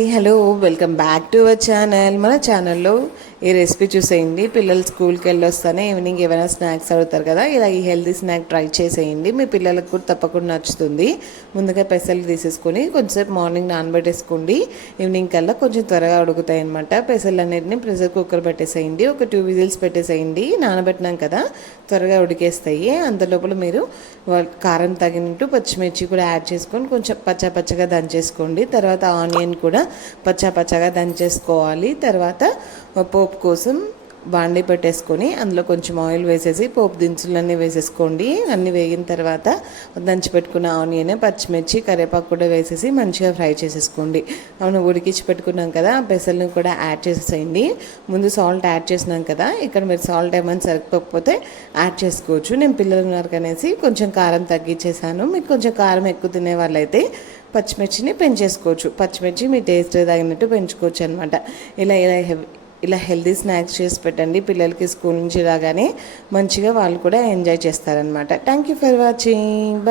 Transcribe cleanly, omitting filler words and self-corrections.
Hi hello welcome back to our channel. మన ఛానల్లో ఈ రెసిపీ చూసేయండి. పిల్లలు స్కూల్కి వెళ్ళొస్తానే ఈవినింగ్ ఏమైనా స్నాక్స్ అడుగుతారు కదా, ఇలా ఈ హెల్తీ స్నాక్ ట్రై చేసేయండి. మీ పిల్లలకు కూడా తప్పకుండా నచ్చుతుంది. ముందుగా పెసలు తీసేసుకొని కొంచెంసేపు మార్నింగ్ నానబెట్టేసుకోండి. ఈవినింగ్ కల్లా కొంచెం త్వరగా ఉడుకుతాయి అనమాట. పెసలు అన్నిటిని ప్రెషర్ కుక్కర్ పెట్టేసేయండి. ఒక 2 విజిల్స్ పెట్టేసేయండి. నానబెట్టినాం కదా, త్వరగా ఉడికేస్తాయి. అంతలోపల మీరు కారం తగినట్టు పచ్చిమిర్చి కూడా యాడ్ చేసుకొని కొంచెం పచ్చగా దంచేసుకోండి. తర్వాత ఆనియన్ కూడా పచ్చగా దంచేసుకోవాలి. తర్వాత పోపు కోసం బాండీ పెట్టేసుకొని అందులో కొంచెం ఆయిల్ వేసేసి పోపు దినుసులన్నీ వేసేసుకోండి. అన్నీ వేగిన తర్వాత దంచి పెట్టుకున్న ఆనియన్, పచ్చిమిర్చి, కరివేపాకు కూడా వేసేసి మంచిగా ఫ్రై చేసేసుకోండి. అవును, ఉడికించి పెట్టుకున్నాం కదా, ఆ పెసలను కూడా యాడ్ చేసేసేయండి. ముందు సాల్ట్ యాడ్ చేసినాం కదా, ఇక్కడ మీరు సాల్ట్ ఏమైనా సరిపోకపోతే యాడ్ చేసుకోవచ్చు. నేను పిల్లలు ఉన్నారు కనేసి కొంచెం కారం తగ్గించేసాను. మీకు కొంచెం కారం ఎక్కువ తినే వాళ్ళైతే పచ్చిమిర్చిని పెంచేసుకోవచ్చు. పచ్చిమిర్చి మీ టేస్ట్ తగినట్టు పెంచుకోవచ్చు అనమాట. ఇలా హెల్తీ స్నాక్స్ చేసి పెట్టండి పిల్లలకి. స్కూల్ నుంచి రాగానే మంచిగా వాళ్ళు కూడా ఎంజాయ్ చేస్తారనమాట. Thank you for watching.